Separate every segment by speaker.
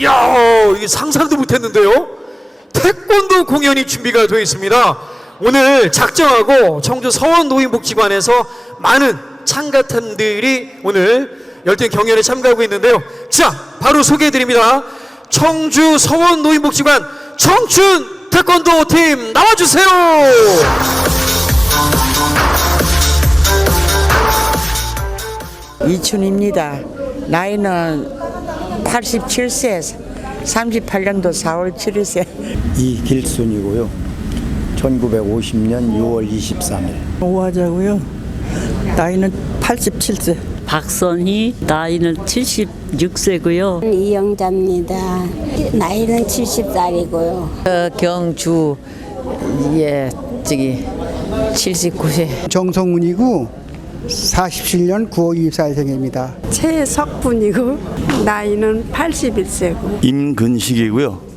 Speaker 1: 이야, 이게 상상도 못했는데요. 태권도 공연이 준비가 되어 있습니다. 오늘 작정하고 청주 서원 노인복지관에서 많은 참가팀들이 오늘 열띤 경연에 참가하고 있는데요. 자, 바로 소개해드립니다. 청주 서원 노인복지관 청춘 태권도 팀 나와주세요.
Speaker 2: 이춘입니다. 나이는 87세, 38년도 4월 7일세.
Speaker 3: 이길순이고요. 1950년 6월 23일.
Speaker 4: 오하자고요. 나이는 87세.
Speaker 5: 박선희 나이는 76세고요.
Speaker 6: 이영자입니다. 나이는 70살이고요.
Speaker 7: 경주 예 저기 79세
Speaker 8: 정성훈이고 47년 9월 24일생입니다.
Speaker 9: 최석분이고 나이는 81세고
Speaker 10: 임근식이고요.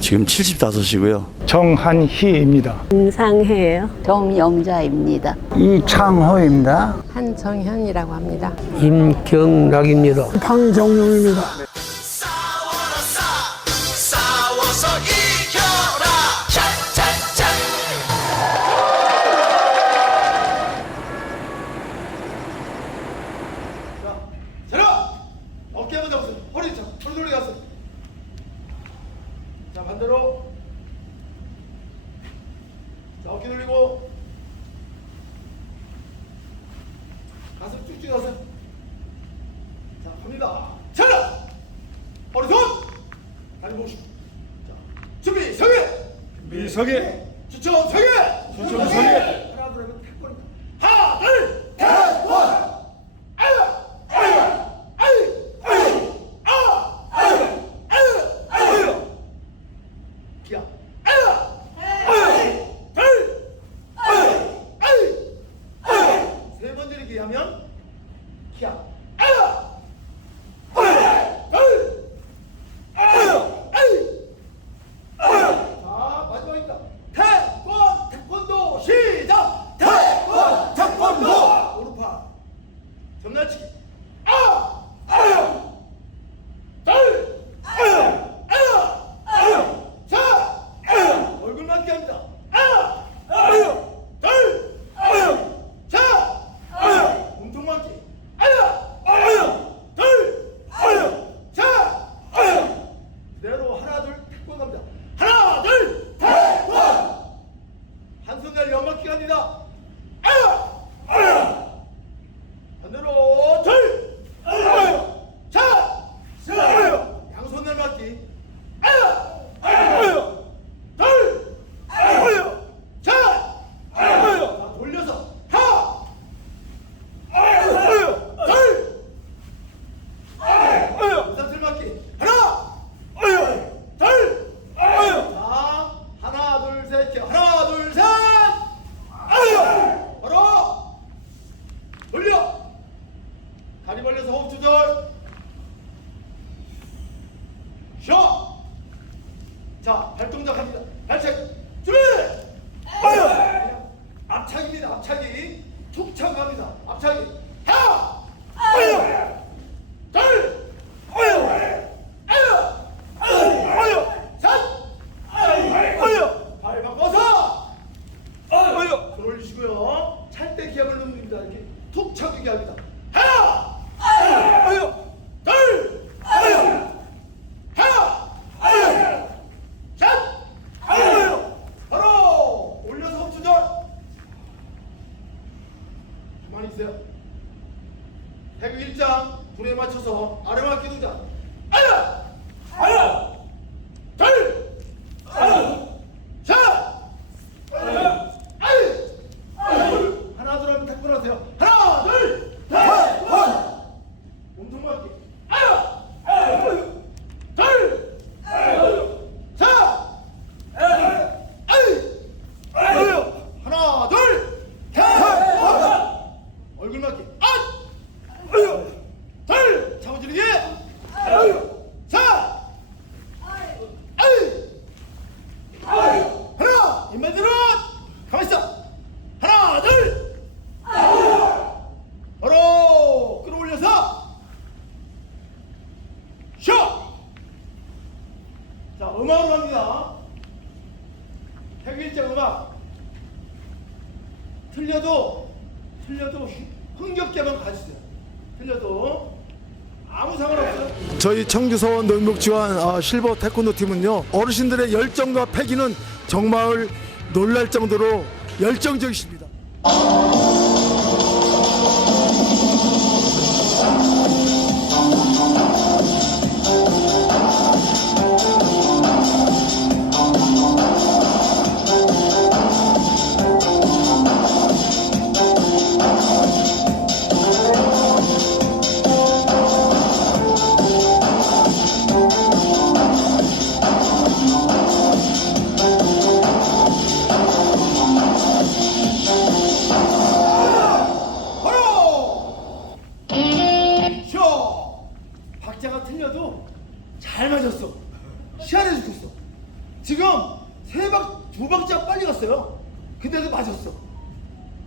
Speaker 10: 지금 75이고요.
Speaker 8: 정한희입니다.
Speaker 6: 임상혜예요. 정영자입니다.
Speaker 8: 이창호입니다.
Speaker 9: 한정현이라고 합니다.
Speaker 4: 임경락입니다.
Speaker 8: 황정용입니다.
Speaker 1: 반대로. 자, 어깨 돌리고. 가슴 쭉쭉 하세요. 자, 갑니다. 자라! 허리 손! 다리 모시고. 자, 준비, 서게! 준비, 서게! 추천, 서게! 청주서원 노인복지관 어, 실버 태권도 팀은요, 어르신들의 열정과 패기는 정말 놀랄 정도로 열정적이십니다. 잘 맞았어. 시원해 죽겠어. 지금 세박 두 박자 빨리 갔어요. 근데도 맞았어.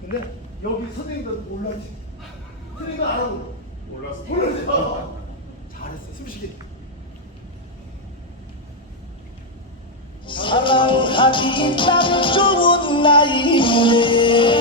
Speaker 1: 근데 여기 선생님도 몰랐지. 선생님도 알아보 몰랐어. 몰랐어. 잘했어. 숨쉬기
Speaker 11: 사랑하기 딱 좋은 나이네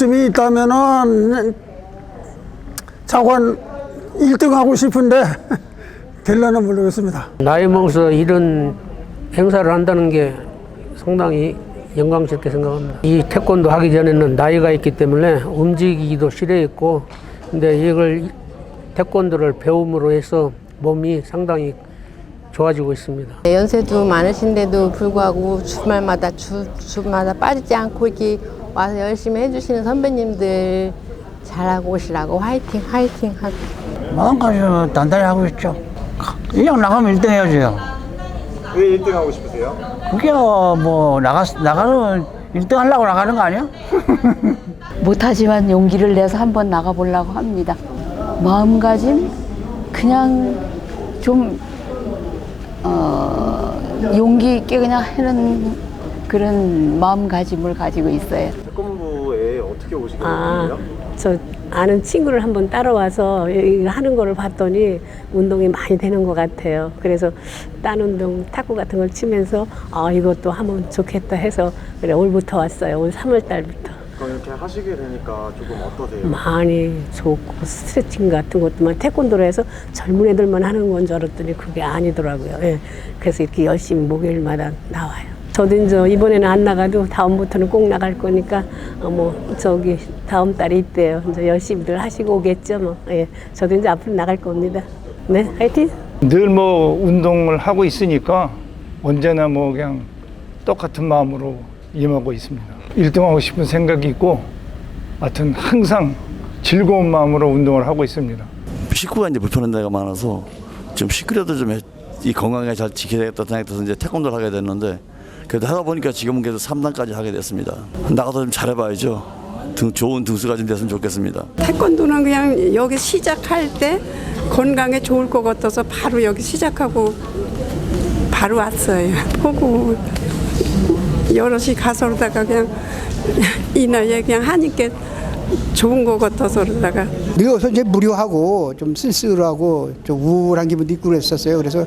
Speaker 8: 욕심이 있다면은 자관 1등 하고 싶은데 될려나 모르겠습니다.
Speaker 4: 나이 먹어서 이런 행사를 한다는 게 상당히 영광스럽게 생각합니다. 이 태권도 하기 전에는 나이가 있기 때문에 움직이기도 싫어했고, 근데 이걸 태권도를 배움으로 해서 몸이 상당히 좋아지고 있습니다.
Speaker 9: 연세도 많으신데도 불구하고 주말마다 주, 주마다 빠지지 않고 이렇게 와서 열심히 해주시는 선배님들 잘하고 오시라고 화이팅 화이팅 하고
Speaker 8: 마음가짐 단단히 하고 있죠. 그냥 나가면 1등 해야죠.
Speaker 12: 왜 1등 하고 싶으세요?
Speaker 8: 그게 뭐 나가 나가는 1등 하려고 나가는 거 아니야?
Speaker 6: 못하지만 용기를 내서 한번 나가보려고 합니다. 마음가짐 그냥 좀 어, 용기 있게 그냥 하는 그런 마음가짐을 가지고 있어요.
Speaker 12: 태권부에 어떻게 오시게
Speaker 9: 아,
Speaker 12: 됐나요?
Speaker 9: 저 아는 친구를 한번 따라와서 이 하는 거를 봤더니 운동이 많이 되는 것 같아요. 그래서 딴 운동, 탁구 같은 걸 치면서 아, 이것도 하면 좋겠다 해서 그래 올부터 왔어요. 올 3월 달부터.
Speaker 12: 그럼 이렇게 하시게 되니까 조금 어떠세요?
Speaker 9: 많이 좋고 스트레칭 같은 것도만 태권도로 해서 젊은 애들만 하는 건 줄 알았더니 그게 아니더라고요. 예. 그래서 이렇게 열심히 목요일마다 나와요. 저도 이제 이번에는 안 나가도 다음부터는 꼭 나갈 거니까 어, 뭐 저기 다음 달에 있대요. 이제 열심히들 하시고 오겠죠. 뭐. 예. 저도 이제 앞으로 나갈 겁니다. 네, 화이팅!
Speaker 8: 늘 뭐 운동을 하고 있으니까 언제나 뭐 그냥 똑같은 마음으로 임하고 있습니다. 1등 하고 싶은 생각이 있고 하여튼 항상 즐거운 마음으로 운동을 하고 있습니다.
Speaker 10: 식구가 이제 불편한 데가 많아서 좀 식구라도 좀 이 건강에 잘 지켜야 되겠다 생각이 들어서 이제 태권도를 하게 됐는데 그래도 하다 보니까 지금은 그래도 3단까지 하게 됐습니다. 나가서 좀 잘해봐야죠. 등, 좋은 등수가 좀 됐으면 좋겠습니다.
Speaker 9: 태권도는 그냥 여기 시작할 때 건강에 좋을 것 같아서 바로 여기 시작하고 바로 왔어요. 보고 여럿이 가서 그러다가 그냥 이 나이에 그냥 하니까 좋은 것 같아서 그러다가
Speaker 8: 늙어서 이제 무료하고 좀 쓸쓸하고 좀 우울한 기분도 있고 그랬었어요. 그래서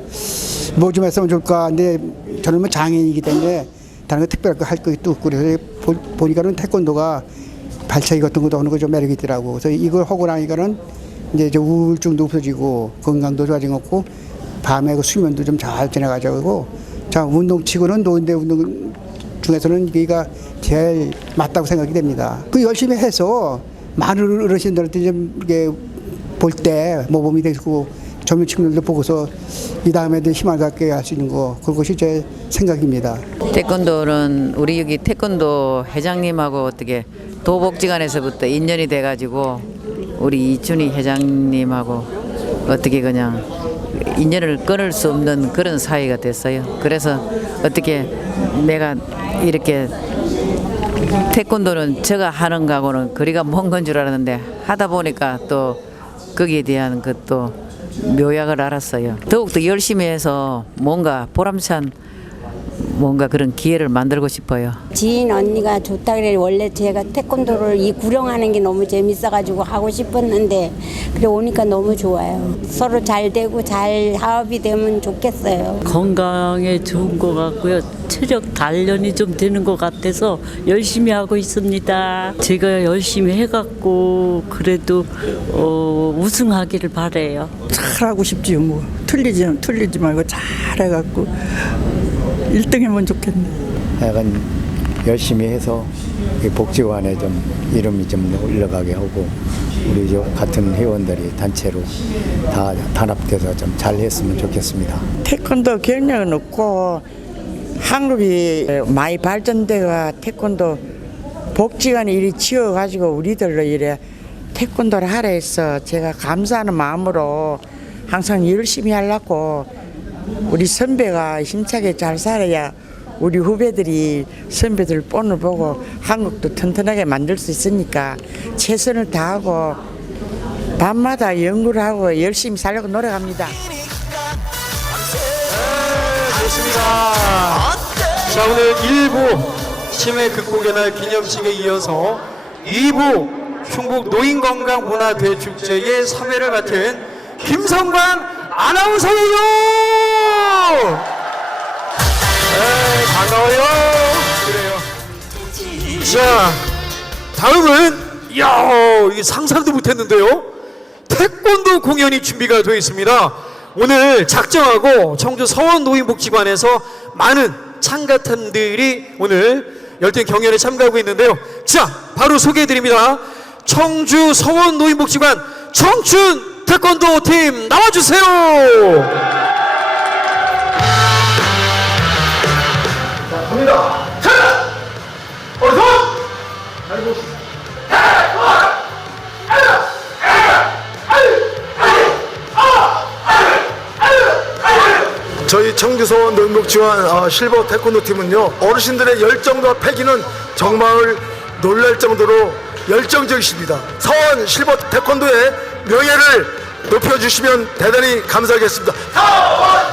Speaker 8: 뭐 좀 했으면 좋을까. 근데 저는 뭐 장애인이기 때문에 다른 거 특별할 거할 것도 없고 그래서 보, 보니까는 태권도가 발차기 같은 것도 하는 거 좀 매력이 있더라고. 그래서 이걸 하고 나니까는 이제 저 우울증도 없어지고 건강도 같고 밤에 그 수면도 좀 잘 지나가자고 자 운동치고는 노인대 운동 중에서는 여기가 제일 맞다고 생각이 됩니다. 그 열심히 해서 많은 어르신들한테 좀 이렇게 볼 때 모범이 되고 젊은 친구들도 보고서 이 다음에도 희망을 갖게 할 수 있는 거 그것이 제 생각입니다.
Speaker 7: 태권도는 우리 여기 태권도 회장님하고 어떻게 도복지관에서부터 인연이 돼가지고 우리 이춘희 회장님하고 어떻게 그냥 인연을 끊을 수 없는 그런 사이가 됐어요. 그래서 어떻게 내가 이렇게 태권도는 제가 하는 거하고는 거리가 먼 건 줄 알았는데 하다 보니까 또 거기에 대한 그또 묘약을 알았어요. 더욱더 열심히 해서 뭔가 보람찬 뭔가 그런 기회를 만들고 싶어요.
Speaker 6: 지인 언니가 좋다 그래 원래 제가 태권도를 이 구령하는 게 너무 재밌어가지고 하고 싶었는데 그래 오니까 너무 좋아요. 서로 잘 되고 잘 화합이 되면 좋겠어요.
Speaker 5: 건강에 좋은 것 같고요. 체력 단련이 좀 되는 것 같아서 열심히 하고 있습니다. 제가 열심히 해갖고 그래도 어, 우승하기를 바래요.
Speaker 4: 잘하고 싶지요, 뭐. 틀리지, 틀리지 말고 잘해갖고 1등이면 좋겠네.
Speaker 3: 약간 열심히 해서 이 복지관에 좀 이름이 좀 올라가게 하고 우리 저 같은 회원들이 단체로 다 단합돼서 좀 잘 했으면 좋겠습니다.
Speaker 2: 태권도 경력은 없고 한국이 많이 발전돼가 태권도 복지관이 이리 지어가지고 우리들로 이래 태권도를 하라 해서 제가 감사하는 마음으로 항상 열심히 하려고 우리 선배가 힘차게 잘 살아야 우리 후배들이 선배들 본을 보고 한국도 튼튼하게 만들 수 있으니까 최선을 다하고 밤마다 연구를 하고 열심히 살려고 노력합니다.
Speaker 1: 좋습니다. 자, 오늘 1부 치매 극복의 날 기념식에 이어서 2부 충북 노인건강문화대축제의 3회를 맡은 김성관 아나운서예요! 네, 반가워요. 그래요. 자,
Speaker 13: 다음은 이야 이게 상상도 못했는데요. 태권도 공연이 준비가 되어 있습니다. 오늘 작정하고 청주 서원 노인복지관에서 많은 참가팀들이 오늘 열띤 경연에 참가하고 있는데요. 자, 바로 소개해드립니다. 청주 서원 노인복지관 청춘 태권도 팀 나와주세요.
Speaker 11: 저희 청주서원 어, 실버 태권도 팀은요 어르신들의 열정과 패기는 정말 놀랄 정도로 열정적이십니다. 서원 실버 태권도의 명예를 높여주시면 대단히 감사하겠습니다. 차렷!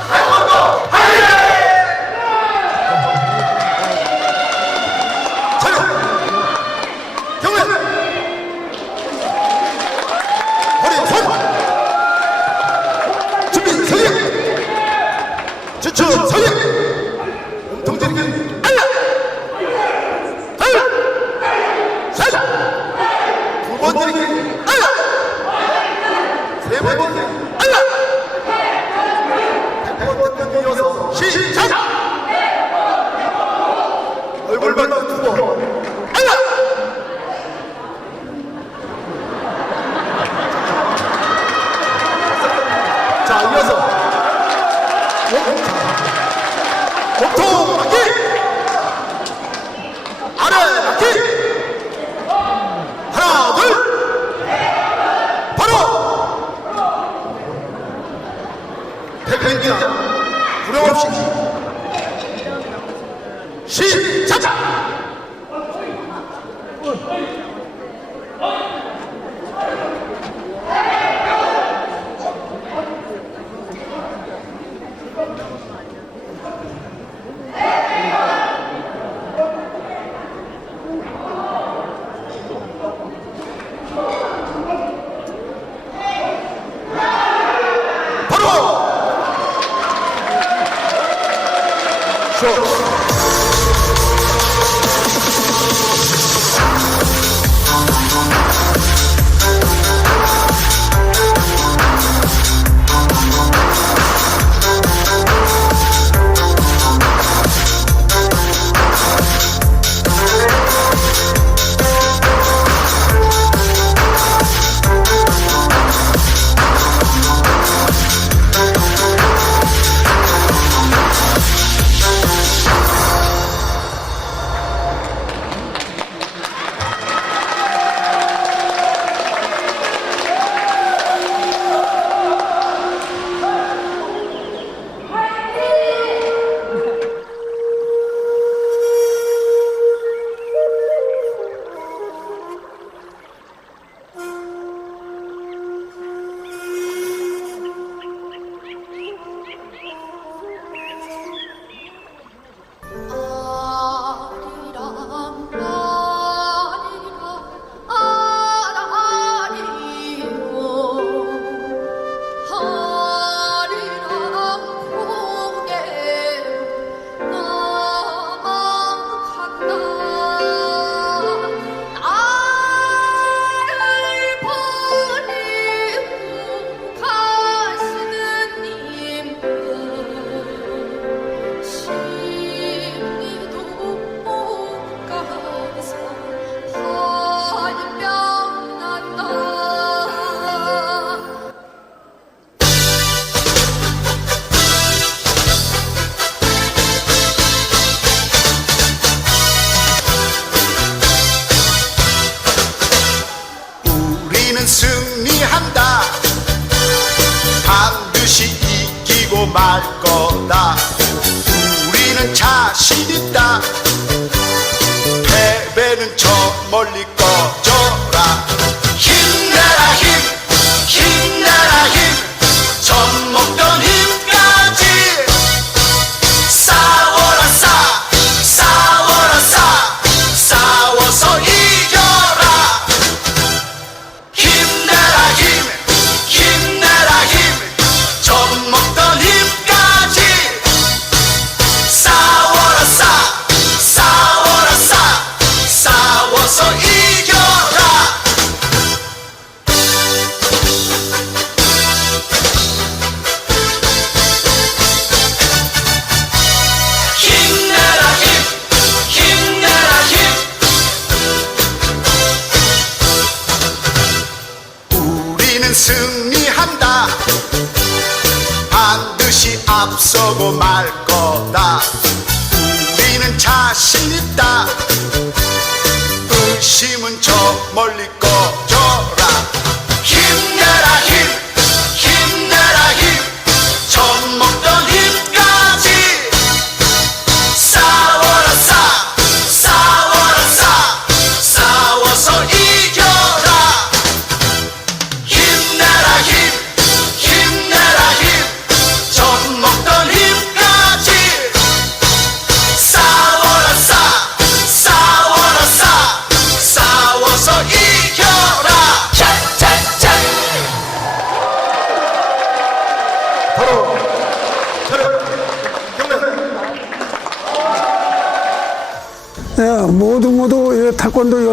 Speaker 11: 이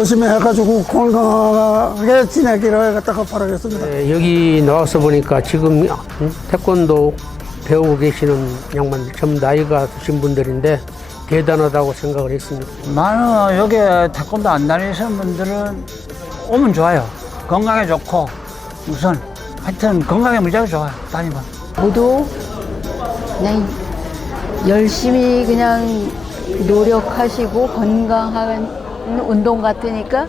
Speaker 8: 열심히 해가지고 건강하게 지내기를 갖다가 바라겠습니다.
Speaker 4: 네, 여기 나와서 보니까 지금 음, 태권도 배우고 계시는 양반들 전부 나이가 드신 분들인데 대단하다고 생각을 했습니다.
Speaker 2: 많은 여기 태권도 안 다니시는 분들은 오면 좋아요. 건강에 좋고 우선 하여튼 건강에 무지하게 좋아요. 다니면.
Speaker 5: 모두 그냥 열심히 그냥 노력하시고 건강한 운동 같으니까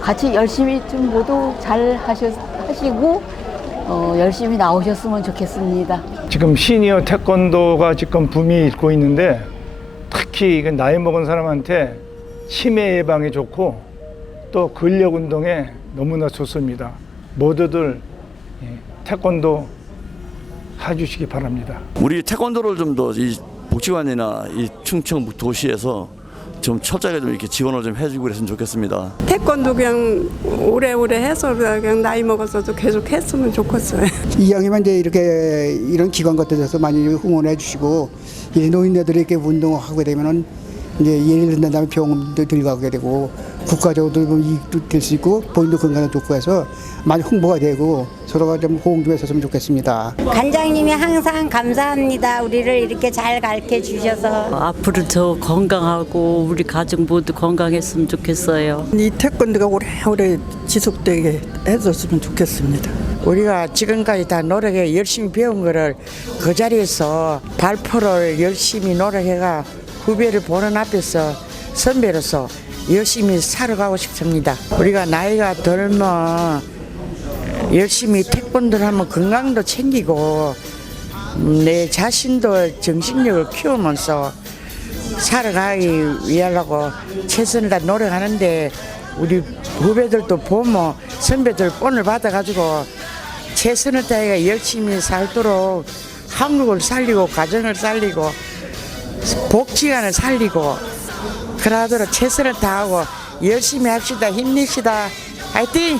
Speaker 5: 같이 열심히 좀 모두 잘 하셔, 하시고 어, 열심히 나오셨으면 좋겠습니다.
Speaker 14: 지금 시니어 태권도가 지금 붐이 일고 있는데 특히 나이 먹은 사람한테 치매 예방에 좋고 또 근력 운동에 너무나 좋습니다. 모두들 예, 태권도 해주시기 바랍니다.
Speaker 10: 우리 태권도를 좀 더 이 복지관이나 이 충청 도시에서 좀 철저하게 좀 이렇게 지원을 좀 해주고 그랬으면 좋겠습니다.
Speaker 9: 태권도 그냥 오래오래 해서 그냥 나이 먹어서도 계속 했으면 좋겠어요.
Speaker 8: 이왕이면 이제 이렇게 이런 기관 같은 데서 많이 응원해 주시고 이 노인네들이 이렇게 운동하게 되면은 이제 예를 다음에 병원도 들어가게 되고 국가적으로도 뭐 이익도 될 수 있고 본인도 건강에 좋고 해서 많이 홍보가 되고 서로가 좀 호응 좀 했었으면 좋겠습니다.
Speaker 6: 관장님이 항상 감사합니다. 우리를 이렇게 잘 가르쳐 주셔서.
Speaker 5: 앞으로 저 건강하고 우리 가족 모두 건강했으면 좋겠어요.
Speaker 9: 이 태권도가 오래오래 지속되게 해줬으면 좋겠습니다.
Speaker 2: 우리가 지금까지 다 노력해 열심히 배운 거를 그 자리에서 발표를 열심히 노력해가 후배를 보는 앞에서 선배로서 열심히 살아가고 싶습니다. 우리가 나이가 들면 열심히 태권도를 하면 건강도 챙기고 음, 내 자신도 정신력을 키우면서 살아가기 위하려고 최선을 다 노력하는데 우리 후배들도 보면 선배들 본을 받아가지고 최선을 다해 열심히 살도록 한국을 살리고 가정을 살리고 복지관을 살리고 그러도록 최선을 다하고 열심히 합시다 힘내시다 화이팅!